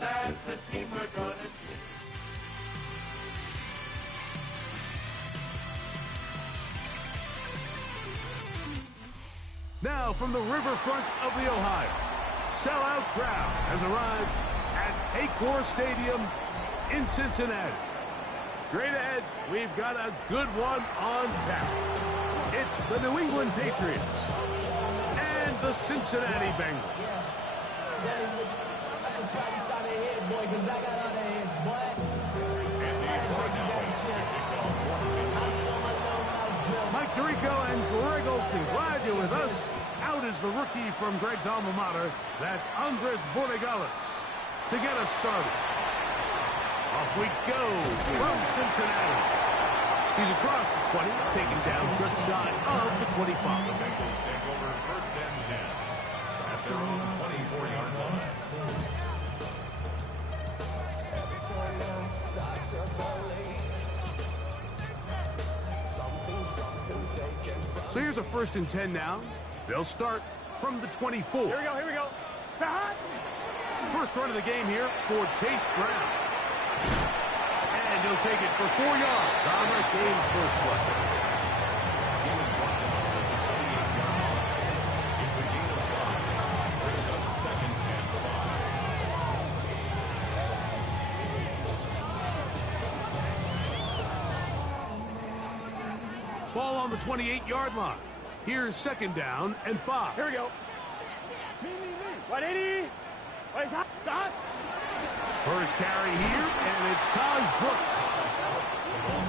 That's the team we're gonna be. Now from the riverfront of the Ohio, sellout crowd has arrived at Paycor Stadium in Cincinnati. Straight ahead, we've got a good one on tap. It's the New England Patriots and the Cincinnati Bengals. Mike Tirico and Greg Olsen, glad you're with us. Out is the rookie from Greg's alma mater. That's Andres Borregales to get us started. Off we go from Cincinnati. He's across the 20, taken down just shy of the 25. The Bengals take over first and 10 at their own 24-yard line. So here's a first and 10 now. They'll start from the 24. Here we go. First run of the game here for Chase Brown. And he'll take it for 4 yards on this game's first play. He was blocked out at the 28-yard line. It's a gain of 5. Brings up second and 5. Ball on the 28-yard line. Here's second down and 5. Here we go. Me. 180. Stop. First carry here, and it's Taj Brooks.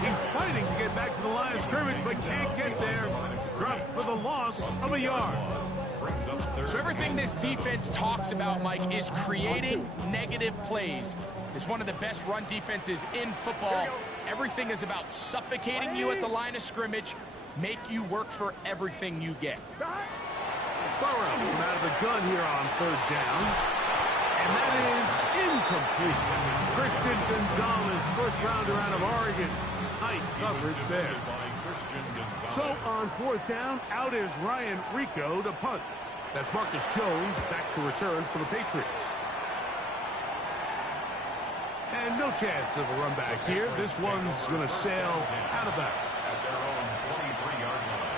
He's fighting to get back to the line of scrimmage, but can't get there. Dropped for the loss of a yard. So everything this defense talks about, Mike, is creating negative plays. It's one of the best run defenses in football. Everything is about suffocating you at the line of scrimmage, make you work for everything you get. Burrows from out of the gun here on third down. And that is incomplete. Christian Gonzalez, first rounder out of Oregon. Tight coverage there. So on fourth down, out is Ryan Rico to punt. That's Marcus Jones back to return for the Patriots. And no chance of a run back here. This one's going to sail out of bounds. At their own 23-yard line.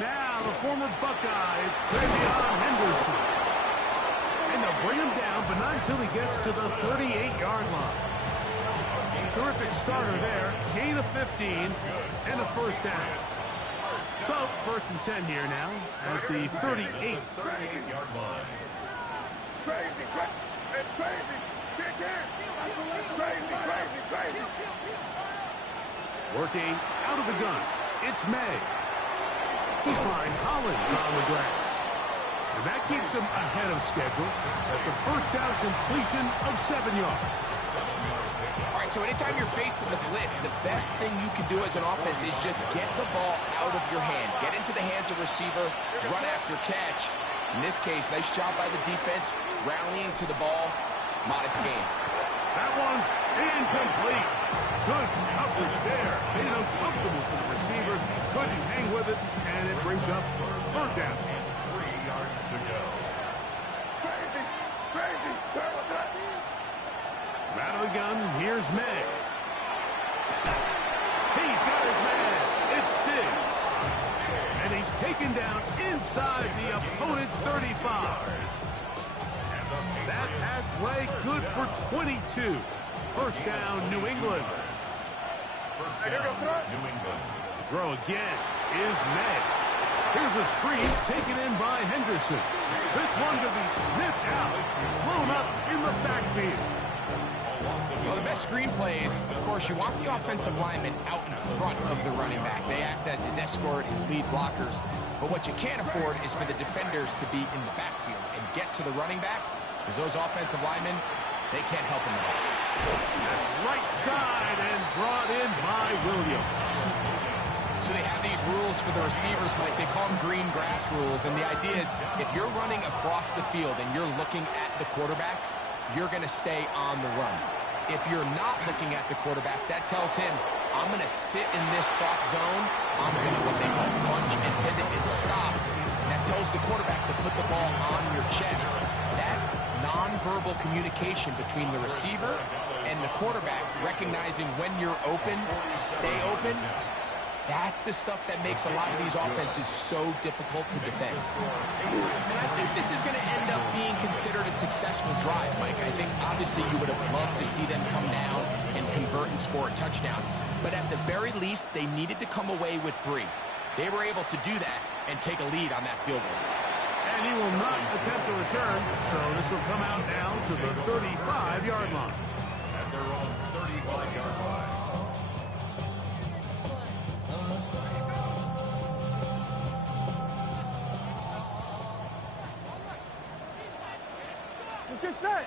Now the former Buckeye, it's Travion Henderson. And they'll bring him down, but not until he gets to the 38-yard line. Terrific starter there. Gain of 15 and a first down. So, first and 10 here now. That's the 38-yard line. Crazy. Working out of the gun. It's May. He finds Hollins on the ground. And that keeps him ahead of schedule. That's a first down completion of 7 yards. All right, so anytime you're facing the blitz, the best thing you can do as an offense is just get the ball out of your hand. Get into the hands of receiver, run after catch. In this case, nice job by the defense, rallying to the ball. Modest gain. That one's incomplete. Good coverage there. Made it uncomfortable for the receiver. Couldn't hang with it, and it brings up third down. 3 yards to go. Crazy. Out of the gun, here's May. He's got his man. It's Diggs. And he's taken down inside the opponent's 35. That pass play good for 22. First down, New England. First down, New England. Throw again is May. Here's a screen taken in by Henderson. This one to be sniffed out. Thrown up in the backfield. Well, the best screen plays, of course, you want the offensive lineman out in front of the running back. They act as his escort, his lead blockers. But what you can't afford is for the defenders to be in the backfield and get to the running back, because those offensive linemen, they can't help him at all. That's right side and brought in by Williams. So they have these rules for the receivers, Mike. They call them green grass rules. And the idea is if you're running across the field and you're looking at the quarterback, you're going to stay on the run. If you're not looking at the quarterback, that tells him, I'm going to sit in this soft zone. I'm going to what they call punch and pivot and stop. And that tells the quarterback to put the ball on your chest. That nonverbal communication between the receiver and the quarterback, recognizing when you're open, stay open, that's the stuff that makes a lot of these offenses so difficult to defend. And I think this is going to end up being considered a successful drive, Mike. I think obviously you would have loved to see them come down and convert and score a touchdown. But at the very least, they needed to come away with 3. They were able to do that and take a lead on that field goal. And he will not attempt a return, so this will come out now to the 35-yard line. At their own 35-yard line. Let's get set.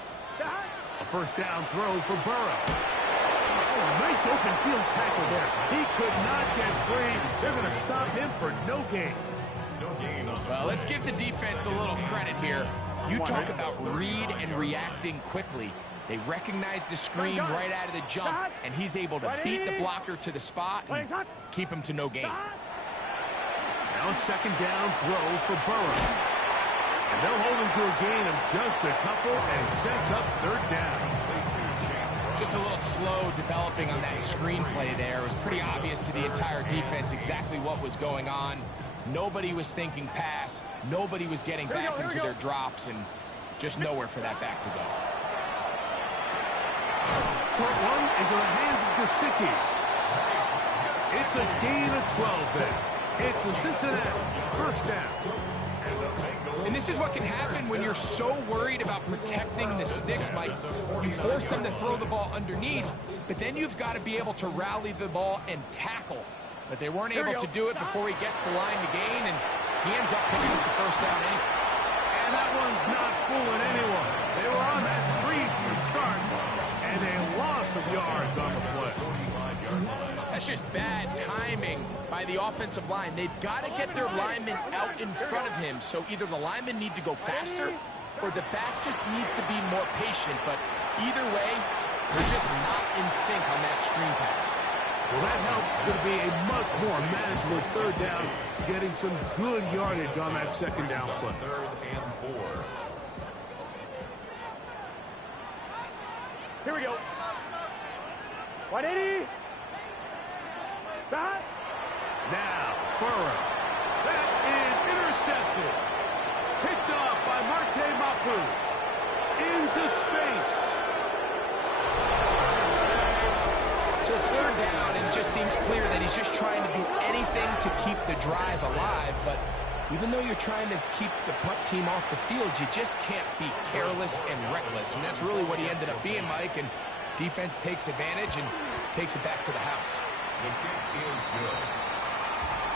A first down throw for Burrow. Oh, a nice open field tackle there. He could not get free. They're going to stop him for no gain. Well, let's give the defense a little credit here. You talk about read and reacting quickly. They recognize the screen right out of the jump, and he's able to beat the blocker to the spot and keep him to no gain. Now a second down throw for Burrow. And they'll hold him to a gain of just a couple and sets up third down. Just a little slow developing on that screen play there. It was pretty obvious to the entire defense exactly what was going on. Nobody was thinking pass. Nobody was getting back into their drops, and just nowhere for that back to go. Short one into the hands of Gesicki. It's a gain of 12 there. It's a Cincinnati first down. And this is what can happen when you're so worried about protecting the sticks, Mike. You force them to throw the ball underneath, but then you've got to be able to rally the ball and tackle. But they weren't able to do it before he gets the line to gain, and he ends up picking up the first down anyway. And that one's not fooling anyone. They were on that screen to start, and a loss of yards on the play. That's just bad timing by the offensive line. They've got to get their linemen out in front of him, so either the linemen need to go faster or the back just needs to be more patient. But either way, they're just not in sync on that screen pass. Well, that helps. It's going to be a much more manageable third down, getting some good yardage on that second down play. 3rd and 4. Here we go. 180. Stop. Now, Burrow. That is intercepted. Picked off by Marte Mapu. Into space. So it's third down, and it just seems clear that he's just trying to do anything to keep the drive alive. But even though you're trying to keep the punt team off the field, you just can't be careless and reckless. And that's really what he ended up being, Mike. And defense takes advantage and takes it back to the house. The kick is good.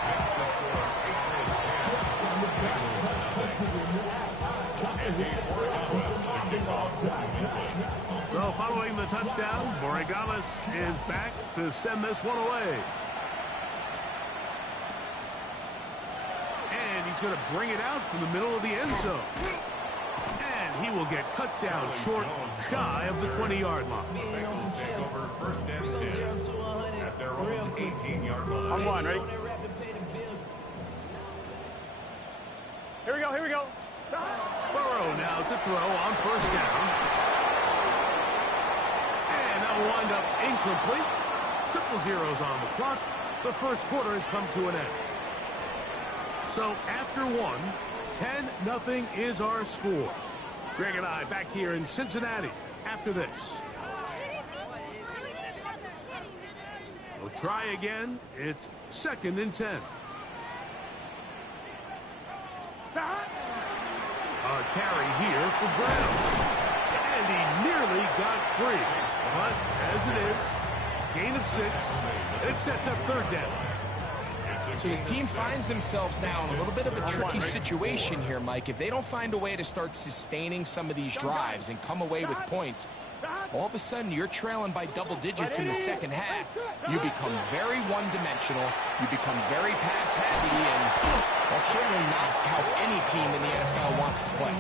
Makes the score 8-10. So following the touchdown, Borregales is back to send this one away. And he's going to bring it out from the middle of the end zone. And he will get cut down short, shy of the 20-yard line. The Bengals take over 1st and 10 at their own 18-yard line. On one, ready? Here we go, here we go. Burrow now to throw on 1st down. And that'll wind up incomplete. 0-0 on the clock. The first quarter has come to an end. So after one, 10-0 is our score. Greg and I back here in Cincinnati after this. We'll try again. It's 2nd and 10. A carry here for Brown. And he nearly got free. But as it is, gain of 6. It sets up 3rd down. So his team finds themselves now in a little bit of a tricky situation here, Mike. If they don't find a way to start sustaining some of these drives and come away with points, all of a sudden you're trailing by double digits in the second half. You become very one-dimensional. You become very pass-happy, and that's certainly not how any team in the NFL wants to play.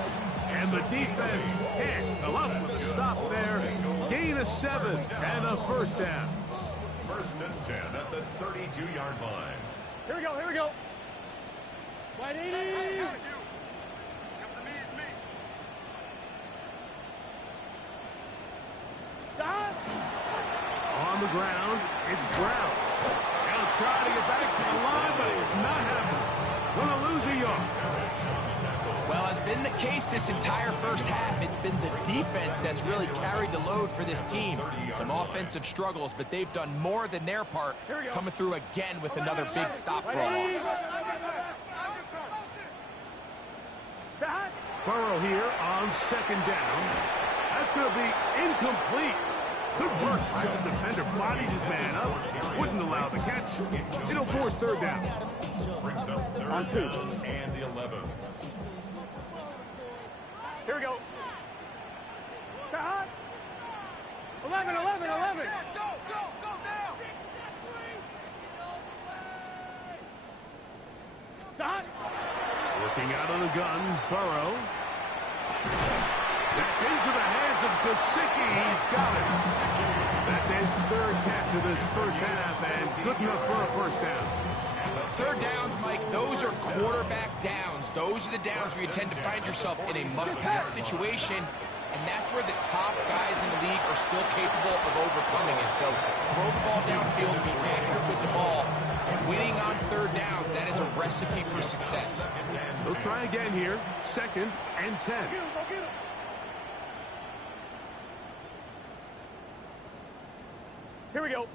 And the defense can't come up with a stop there. Gain of 7 and a first down. First and 10 at the 32-yard line. Here we go, here we go. 180. Stop. On the ground, it's Brown. Now trying to get back to the line, but it's not happening. Gonna lose a yard. Well, as been the case this entire first half, it's been the defense that's really carried the load for this team. Some offensive struggles, but they've done more than their part, coming through again with another big stop for a loss. Burrow here on second down. That's going to be incomplete. Good work by the defender. Bodied his man up. Wouldn't allow the catch. It'll force third down. Brings up third down and the 11. Here we go. 11, 11, 11. Go now. Stop. Working out of the gun, Burrow. That's into the hands of Gesicki. He's got it. That's his third catch of this first half, and good enough for a first down. Third downs, Mike, those are quarterback downs. Those are the downs where you tend to find yourself in a must-pass situation, and that's where the top guys in the league are still capable of overcoming it. So throw the ball downfield, be accurate with the ball. Winning on third downs, that is a recipe for success. They'll try again here. Second and 10. Here we go.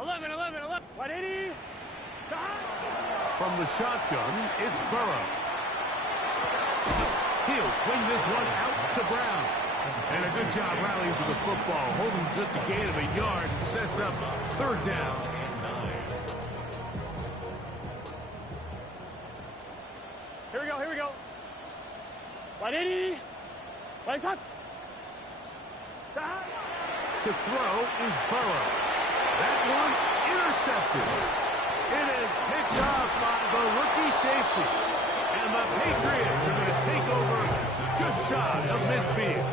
11, 11, 11. 180. From the shotgun, it's Burrow. He'll swing this one out to Brown. And a good job rallying to the football, holding just a gain of a yard and sets up third down. Here we go, here we go. 180. Lights up. To throw is Burrow. That one intercepted. It is picked off by the rookie safety. And the Patriots are going to take over just shy of midfield.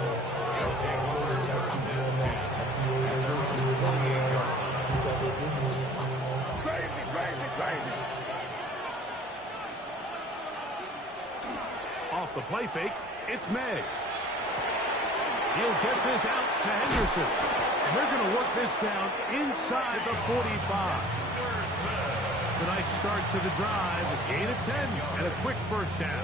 Crazy. Off the play fake, it's May. He'll get this out to Henderson. And they're going to work this down inside the 45. It's a nice start to the drive. A gain of 10 and a quick first down.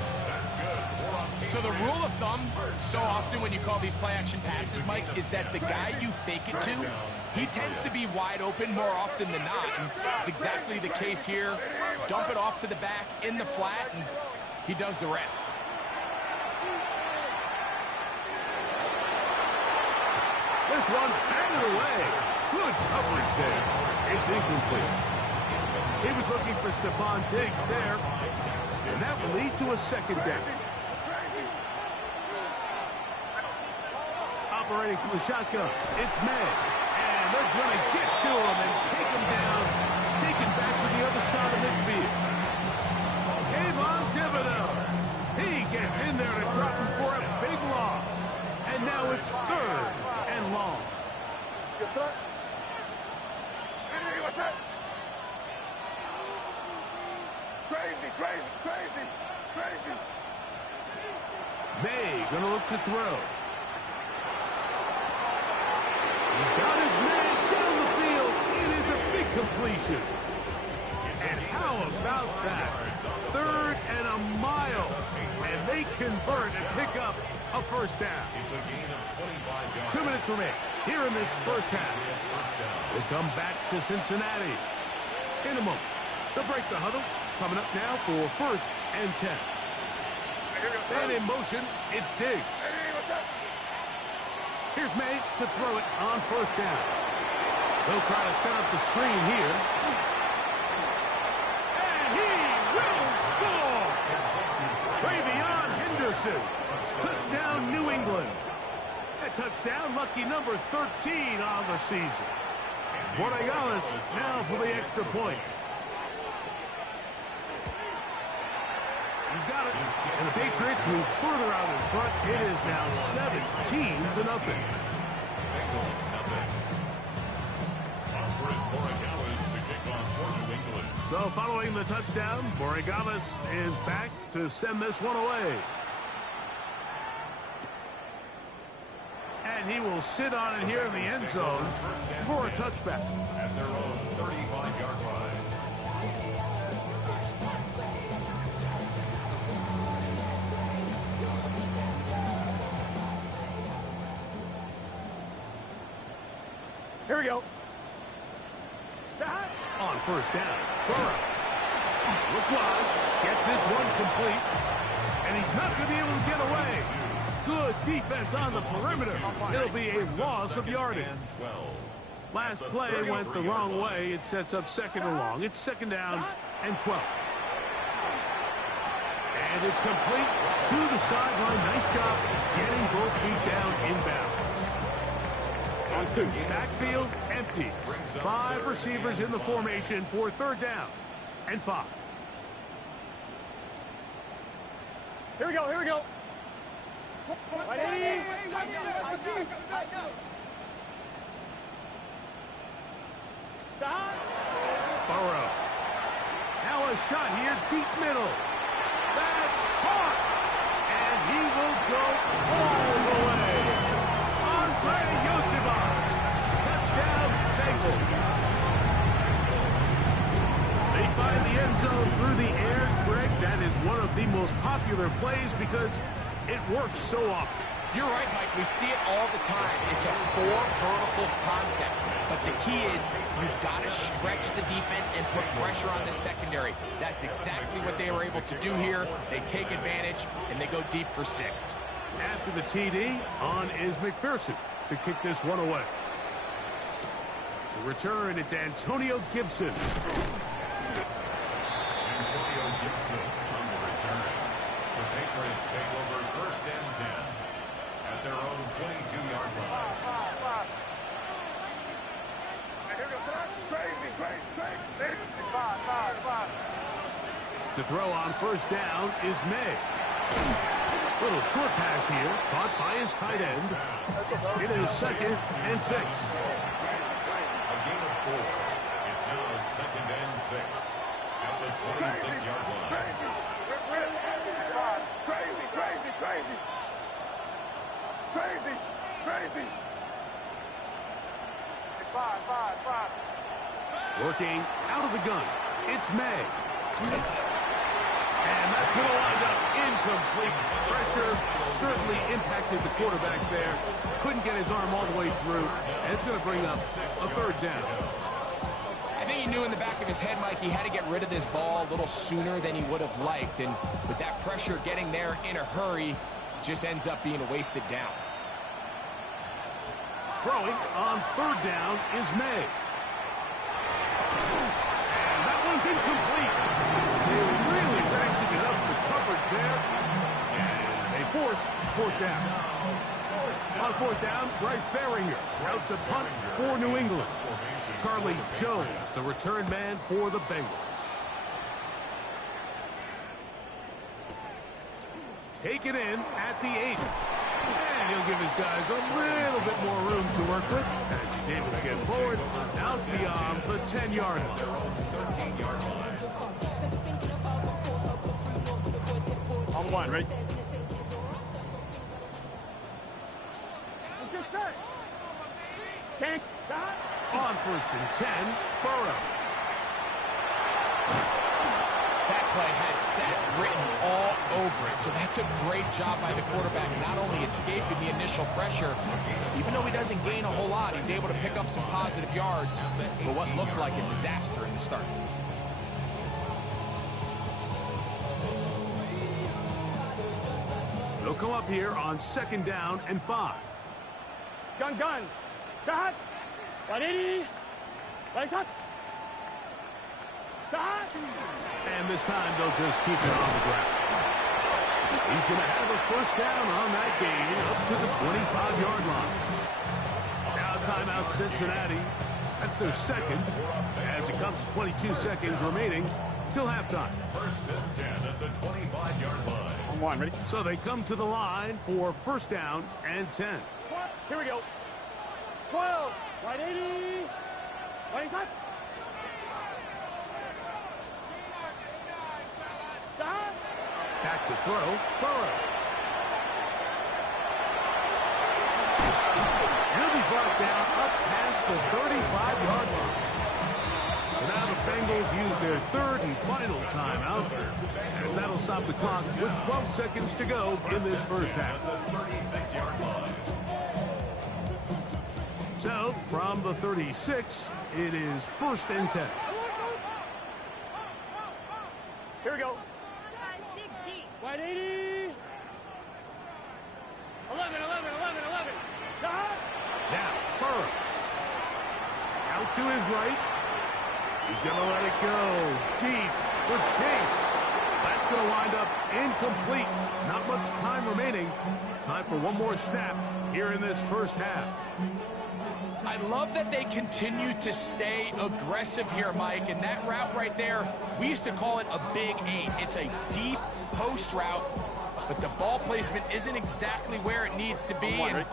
So the rule of thumb, so often when you call these play-action passes, Mike, is that the guy you fake it to, he tends to be wide open more often than not. And it's exactly the case here. Dump it off to the back in the flat, and he does the rest. This one batted away. Good coverage there. It's incomplete. He was looking for Stephon Diggs there. And that will lead to a second down. Operating from the shotgun, it's May. And they're going to get to him and take him down. Take him back to the other side of midfield. Kayvon Thibodeau. He gets in there to drop him for a big loss. And now it's third and long. Good start. What's that? Crazy. May gonna look to throw. He's got his man down the field. It is a big completion. And how about that? Third and a mile. And they convert and pick up a first down. It's a gain of 25 yards. 2 minutes remain here in this first half. We'll come back to Cincinnati in a moment. They'll break the huddle. Coming up now for first and 10. And in motion, it's Diggs. Here's May to throw it on first down. They'll try to set up the screen here. And he will score! Travion Henderson. Touchdown, New England. That touchdown, lucky number 13 on the season. Borregales now for the extra point. He's got it. And the Patriots move further out in front. It is now 17-0. Bengals nothing. On first, Morikawas to kick off for New England. So following the touchdown, Morikawas is back to send this one away. And he will sit on it here in the end zone for a touchback. At their own 35-yard line. Here we go. On first down, Burrow. Look wide. Get this one complete. And he's not going to be able to get away. Good defense on the perimeter. It'll be a loss of yardage. Last play went the wrong way. It sets up second and long. It's second down and 12. And it's complete to the sideline. Nice job getting both feet down inbounds. On two. Backfield empty. 5 receivers in the formation for third down and 5. Here we go, here we go. Ready? Stop. Burrow. Now a shot here, deep middle. That's caught. And he will go all the way. Andre Yosifov. Touchdown, Bengals. They find the end zone through the air. Greg, that is one of the most popular plays because it works so often. You're right, Mike. We see it all the time. It's a 4 vertical concept. But the key is you've got to stretch the defense and put pressure on the secondary. That's exactly what they were able to do here. They take advantage, and they go deep for 6. After the TD, on is McPherson to kick this one away. To return, it's Antonio Gibson. Antonio Gibson on the return. The Patriots take over first and 10 at their own 22-yard line. To throw on first down is May. Little short pass here, caught by his tight end. It is second and 6. A gain of 4. It's now second and 6 at the 26-yard line. Crazy. Working out of the gun, it's May. And that's going to wind up incomplete. Pressure certainly impacted the quarterback there. Couldn't get his arm all the way through. And it's going to bring up a third down. I think he knew in the back of his head, Mike, he had to get rid of this ball a little sooner than he would have liked. And with that pressure getting there in a hurry, it just ends up being a wasted down. Throwing on third down is May. And that one's incomplete. They really ratcheted it up with coverage there. And they force fourth down. On fourth down, Bryce Behringer routes a punt for New England. Charlie Jones, the return man for the Bengals. Take it in at the 8. And he'll give his guys a little bit more room to work with as he's able to get forward out beyond the 10-yard line. On the line, right? On first and 10, Burrow. That play had set written all over it. So that's a great job by the quarterback, not only escaping the initial pressure, even though he doesn't gain a whole lot, he's able to pick up some positive yards for what looked like a disaster in the start. They'll come up here on second down and 5. Gun. Start. 180. Right up. Start. And this time they'll just keep it on the ground. He's going to have a first down on that gain up to the 25-yard line. Now timeout Cincinnati. That's their second. As it comes to 22 seconds remaining till halftime. First and 10 at the 25-yard line. On one, ready? So they come to the line for first down and 10. Here we go. 12. Right 80. Right side. Stop. Back to throw. Burrow. He'll be brought down up past the 35-yard line. So now the Bengals use their third and final timeout, as that'll stop the clock with 12 seconds to go in this first half. So, from the 36, it is first and 10. Here we go. Right 80. 11. Now, Burrow. Out to his right. He's going to let it go deep for Chase. That's going to wind up incomplete. Not much time remaining. Time for one more snap here in this first half. I love that they continue to stay aggressive here, Mike, and that route right there, we used to call it a big 8. It's a deep post route, but the ball placement isn't exactly where it needs to be, and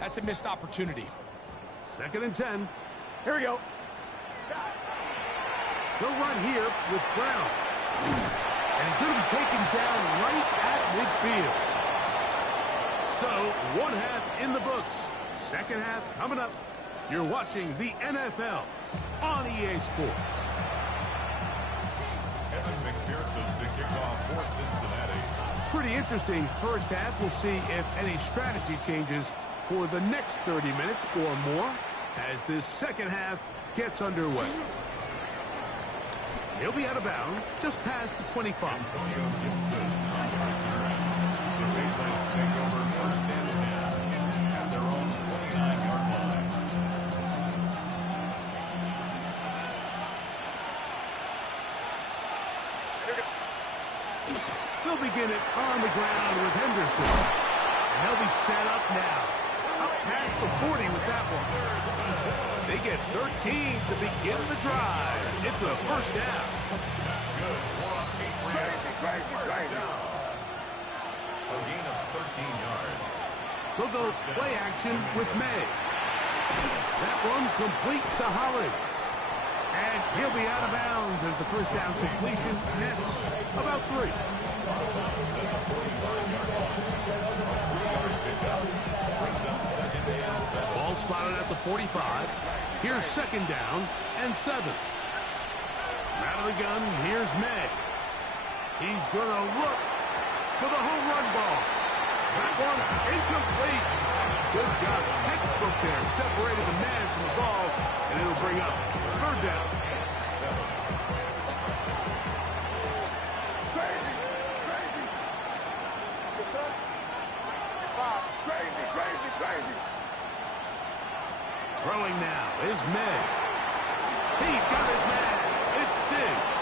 that's a missed opportunity. Second and 10. Here we go. They'll run here with Brown. And he's going to be taken down right at midfield. So, one half in the books. Second half coming up. You're watching the NFL on EA Sports. Kevin McPherson to kick off for Cincinnati. Pretty interesting first half. We'll see if any strategy changes for the next 30 minutes or more as this second half gets underway. He'll be out of bounds just past the 25. Antonio Gibson on the return. The Patriots take over first and 10 at their own 29-yard line. They'll begin it on the ground with Henderson. And they'll be set up now. Up past the 40 with that one. They get 13 to begin the drive. It's a first down. That's good for a Patriots first down. A gain of 13 yards. They'll go play action with May. That one complete to Hollins. And he'll be out of bounds as the first down completion nets about 3. Ball spotted at the 45. Here's second down and 7. Out of the gun, here's May. He's going to look for the home run ball. That one incomplete. Good job. Textbook there. Separated the man from the ball, and it'll bring up third down. Throwing now is May. He's got his man. It stings.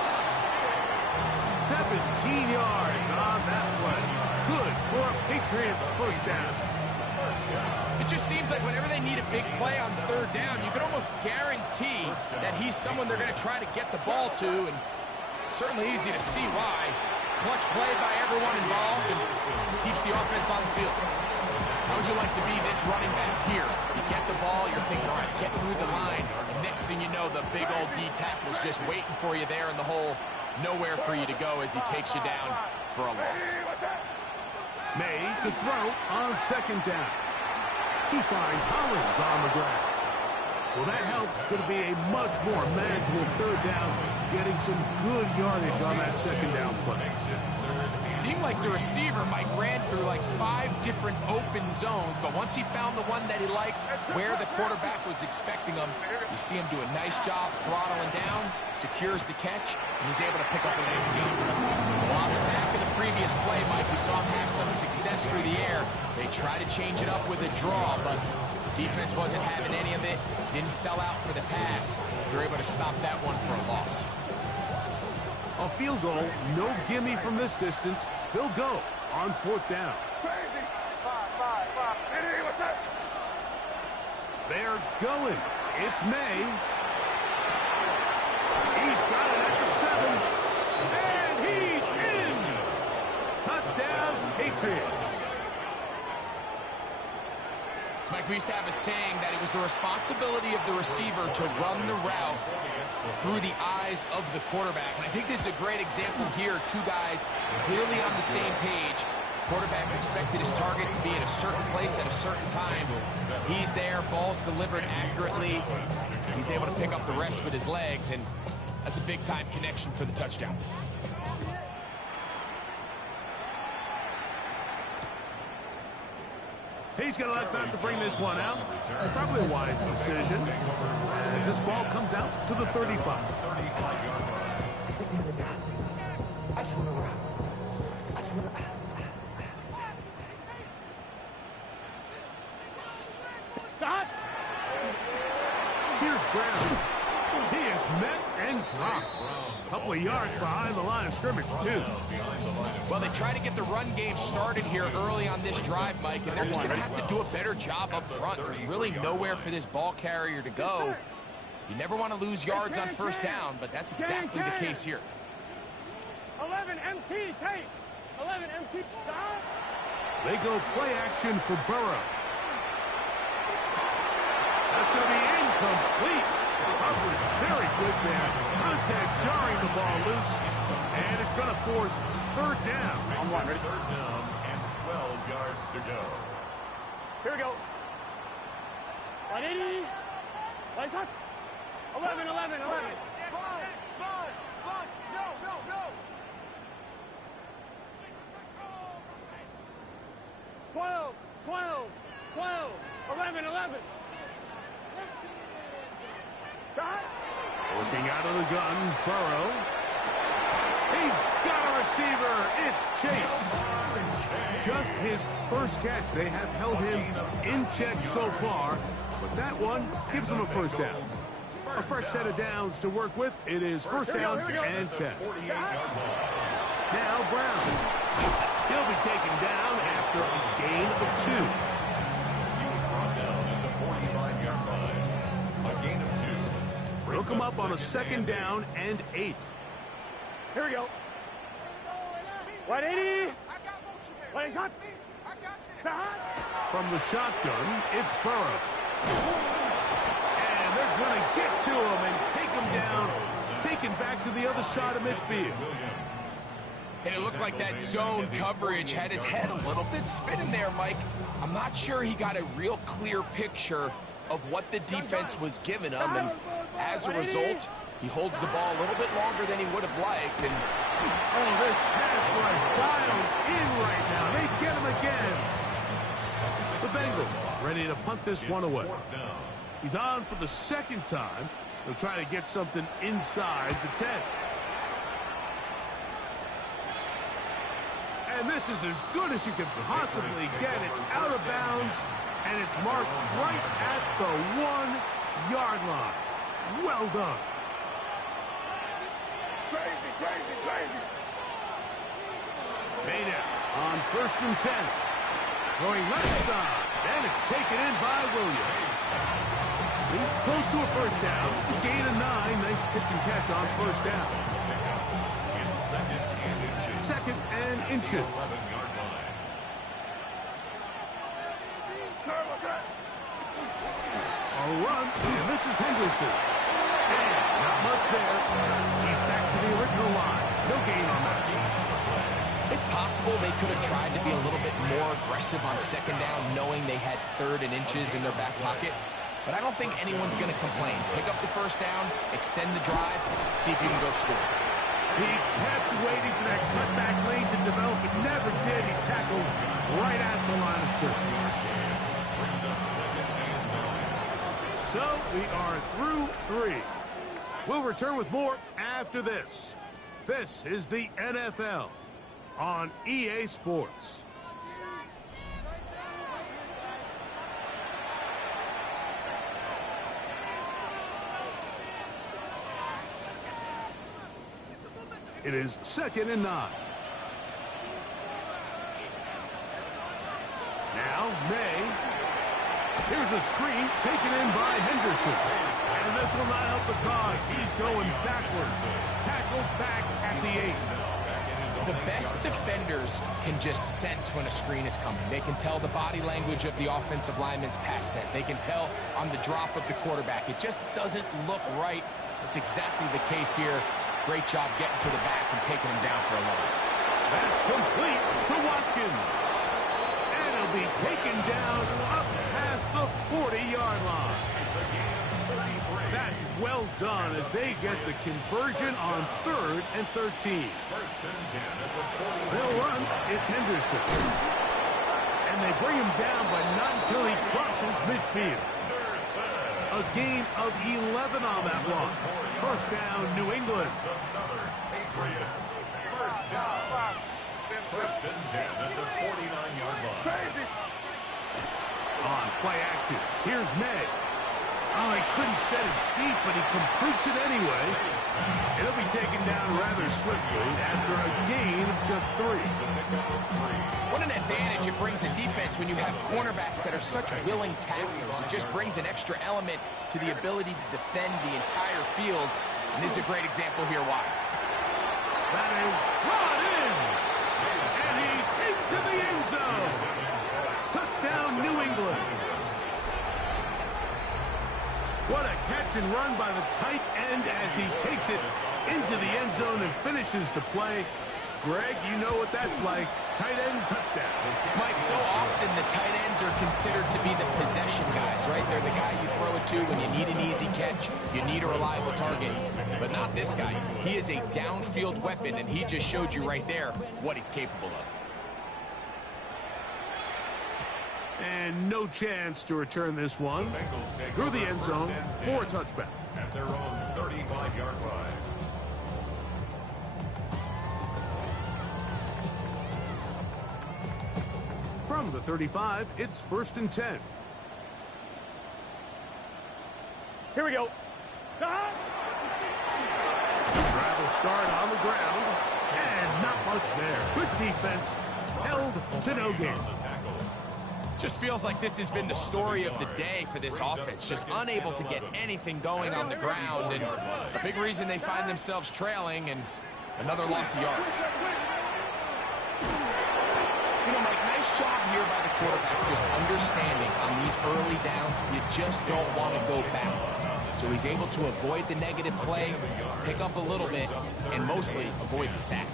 17 yards on that play. Good for a Patriots first down. It just seems like whenever they need a big play on third down, you can almost guarantee that he's someone they're going to try to get the ball to, and certainly easy to see why. Clutch play by everyone involved and keeps the offense on the field. How would you like to be this running back here? You get the ball, you're thinking, all right, get through the line, and next thing you know, the big old D tackle's just waiting for you there in the hole. Nowhere for you to go as he takes you down for a loss. May to throw on second down. He finds Hollins on the ground. Well, that helps. It's going to be a much more manageable third down, getting some good yardage on that second down play. It seemed like the receiver, Mike, ran through like 5 different open zones, but once he found the one that he liked, where the quarterback was expecting him, you see him do a nice job throttling down, secures the catch, and he's able to pick up a nice gain. While back in the previous play, Mike, we saw him have some success through the air. They tried to change it up with a draw, but the defense wasn't having any of it, didn't sell out for the pass. They were able to stop that one for a loss. A field goal, no gimme from this distance. They'll go on fourth down. They're going. It's May. He's got it at the 7. And he's in! Touchdown, Patriots. Mike, we used to have a saying that it was the responsibility of the receiver to run the route through the eyes of the quarterback. And I think this is a great example here. Two guys clearly on the same page. Quarterback expected his target to be in a certain place at a certain time. He's there, ball's delivered accurately. He's able to pick up the rest with his legs, and that's a big-time connection for the touchdown. He's going to elect not to bring this one out. Probably a wise decision, as this ball comes out to the 35. Stop! Here's Brown. He is met and dropped. A couple of yards behind the line of scrimmage, too. Well, they try to get the run game started here early on this drive, Mike, and they're just going to have to do a better job up front. There's really nowhere for this ball carrier to go. You never want to lose yards on first down, but that's exactly the case here. 11 MT, tape. 11 MT, stop. They go play action for Burrow. That's going to be incomplete. Coverage very good there. Contact jarring the ball loose. And it's going to force third down. On one, ready? Third down and 12 yards to go. Here we go. 180. Lights up. 11, 11, 11. No. 12, 11, 11. Stop. Working out of the gun, Burrow. He's got a receiver. It's Chase. Just his first catch. They have held him in check so far, but that one gives him a first down. A fresh set of downs to work with. It is first down and 10. Now Brown. He'll be taken down after a gain of 2. He was brought down at the 45-yard line. A gain of 2. He'll come up on a second down and 8. Here we go. 180. Lights up. Stop. From the shotgun, it's Burrow. And they're going to get to him and take him down, taken back to the other side of midfield. And it looked like that zone coverage had his head a little bit spinning there, Mike. I'm not sure he got a real clear picture of what the defense was giving him, and as a result, he holds the ball a little bit longer than he would have liked. And oh, this pass rush dialed in right now. They get him again. The Bengals ready to punt this one away. He's on for the second time. They'll try to get something inside the 10. And this is as good as you can possibly get. It's out of bounds, and it's marked right at the 1-yard line. Well done. Crazy. Maynard on first and 10. Throwing left side, and it's taken in by Williams. He's close to a first down. To gain a 9. Nice pitch and catch on first down. Second and inches. A run, and this is Henderson. And not much there. He's back to the original line. No gain on that. it's possible they could have tried to be a little bit more aggressive on second down, knowing they had third and inches in their back pocket. But I don't think anyone's going to complain. Pick up the first down, extend the drive, see if you can go score. He kept waiting for that cutback lane to develop. It never did. He's tackled right at the line of scrimmage. So we are through 3. We'll return with more after this. This is the NFL on EA Sports. It is 2nd and 9. Now, May. Here's a screen taken in by Henderson. And this will not help the cause. He's going backwards. Tackled back at the 8. The best defenders can just sense when a screen is coming. They can tell the body language of the offensive lineman's pass set. They can tell on the drop of the quarterback. It just doesn't look right. It's exactly the case here. Great job getting to the back and taking him down for a loss. That's complete to Watkins. And he'll be taken down up past the 40-yard line. That's well done as they get the conversion on 3rd and 13. They'll run. It's Henderson. And they bring him down, but not until he crosses midfield. A gain of 11 on that one. First down, New England. Patriots. First down. First and 10 at the 49-yard line. On play action, here's May. Oh, he couldn't set his feet, but he completes it anyway. It'll be taken down rather swiftly after a gain of just 3. What an advantage it brings a defense when you have cornerbacks that are such willing tacklers. It just brings an extra element to the ability to defend the entire field. And this is a great example here why. That is brought in. And he's into the end zone. Touchdown, New England. What a catch and run by the tight end as he takes it into the end zone and finishes the play. Greg, you know what that's like. Tight end touchdown. Mike, so often the tight ends are considered to be the possession guys, right? They're the guy you throw it to when you need an easy catch, you need a reliable target. But not this guy. He is a downfield weapon, and he just showed you right there what he's capable of. And no chance to return this one through the end zone for a touchback. At their own 35-yard line. From the 35, it's 1st and 10. Here we go. Travel start on the ground, and not much there. Good defense, held to no gain. Just feels like this has been the story of the day for this offense. Just unable to get anything going on the ground, and a big reason they find themselves trailing, and another loss of yards. You know, Mike, nice job here by the quarterback, just understanding on these early downs, you just don't want to go backwards. So he's able to avoid the negative play, pick up a little bit, and mostly avoid the sack.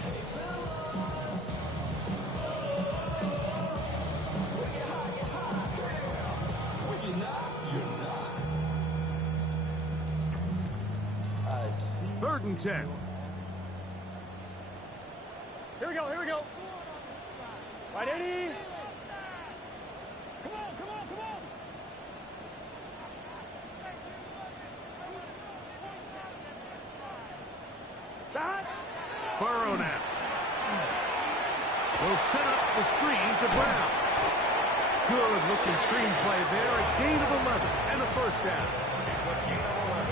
Third and 10. Here we go, here we go. Right, Eddie. Come on, come on, come on. That. Burrow now. Will set up the screen to Brown. Good looking screenplay there. A gain of 11 and a first down.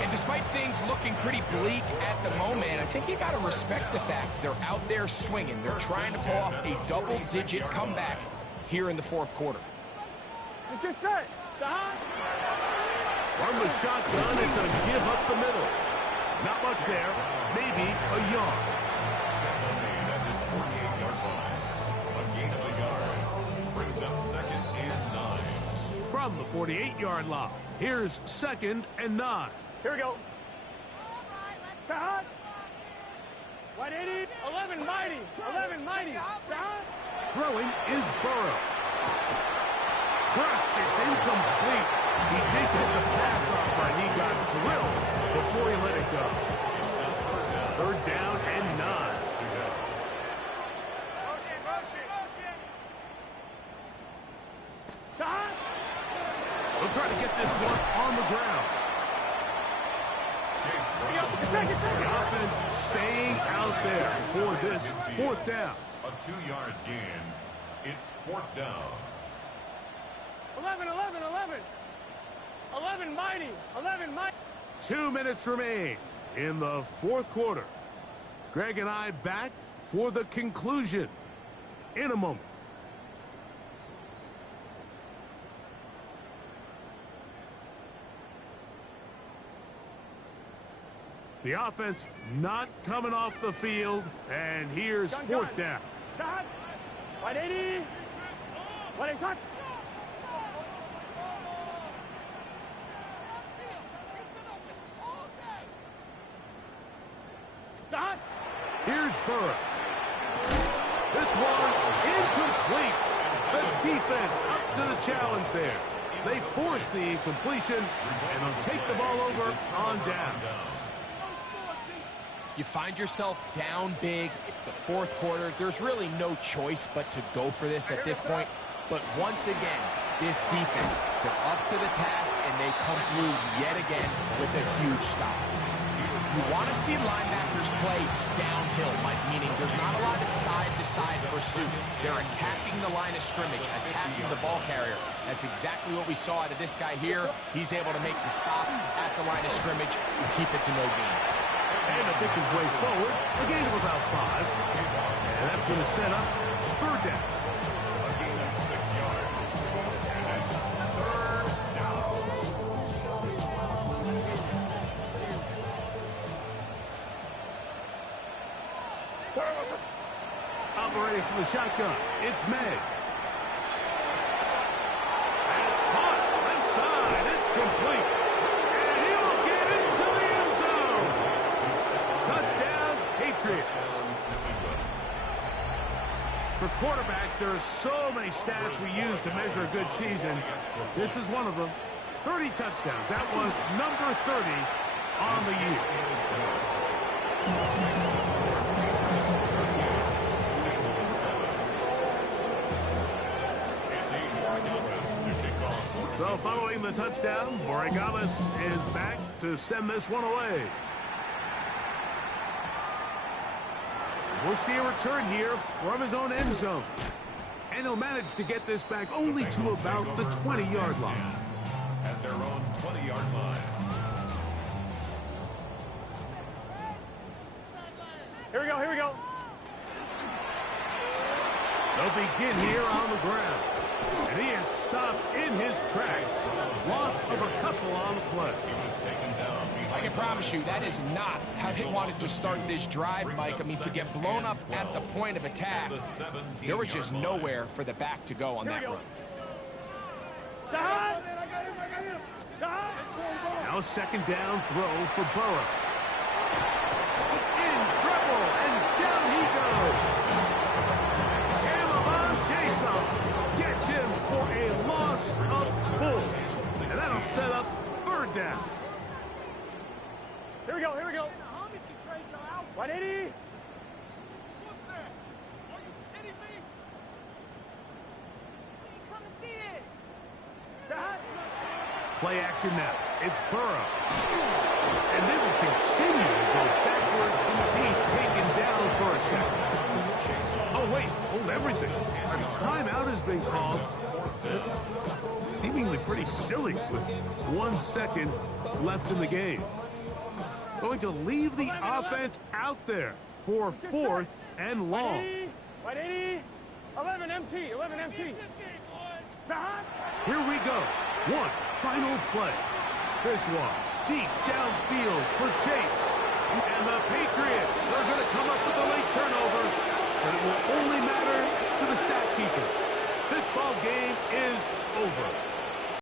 And despite things looking pretty bleak at the moment, I think you got to respect the fact they're out there swinging. They're trying to pull off a double-digit comeback here in the 4th quarter. Let's get set. From the shotgun, it's a give up the middle. Not much there. Maybe a yard. At this 48-yard line. A gain of a yard. Brings up 2nd and 9. From the 48-yard line, here's 2nd and 9. Here we go. Cut. 180. 11 mighty. 11 mighty. Cut. Throwing is Burrow. Crushed, it's incomplete. He did get the pass off, but he got drilled before he let it go. 3rd down and 9. Cut. We'll try to get this one on the ground. The offense staying out there for this 4th down. A 2-yard gain. It's 4th down. 11, 11, 11. 11 mighty. 11 mighty. 2 minutes remain in the 4th quarter. Greg and I back for the conclusion in a moment. The offense not coming off the field, and here's fourth down. Start. 180. 180. Start. Start. Here's Burrow. This one incomplete. The defense up to the challenge there. They force the incompletion, and they'll take the ball over on down. You find yourself down big. It's the fourth quarter. There's really no choice but to go for this at this point. But once again, this defense, they're up to the task, and they come through yet again with a huge stop. You want to see linebackers play downhill, Mike, meaning there's not a lot of side-to-side pursuit. They're attacking the line of scrimmage, attacking the ball carrier. That's exactly what we saw out of this guy here. He's able to make the stop at the line of scrimmage and keep it to no gain. And to pick his way forward, a gain of about 5. And that's going to set up third down. A gain of 6 yards. And it's third down. Operating from the shotgun, it's May. And it's caught. Left side, it's complete. And he'll get into the end zone. Touchdown, Patriots. For quarterbacks, there are so many stats we use to measure a good season. This is one of them. 30 touchdowns. That was number 30 on the year. So following the touchdown, Borregales is back to send this one away. We'll see a return here from his own end zone. And he'll manage to get this back only to about the 20-yard line. At their own 20-yard line. Here we go, here we go. They'll begin here on the ground. And he is stopped in his tracks. Loss of a couple on the play. He was taken down. I can promise you that is not how they wanted to start this drive, Mike. I mean, to get blown up at the point of attack, there was just nowhere for the back to go on that run. Start. Start. Now second down throw for Burrow. In trouble, and down he goes. Jason gets him for a loss of 4. And that'll set up third down. Here we go, here we go. 180. What's that? Are you kidding me? Come and see this. Start. Play action now. It's Burrow. And they will continue to go backwards. He's taken down for a second. Oh, wait. Hold everything. A timeout has been called. It's seemingly pretty silly with 1 second left in the game. Going to leave the offense out there for fourth and long. 180. 11 MT. 11 MT. Start. Here we go. One final play. This one deep downfield for Chase. And the Patriots are going to come up with a late turnover, but it will only matter to the stat keepers. This ball game is over.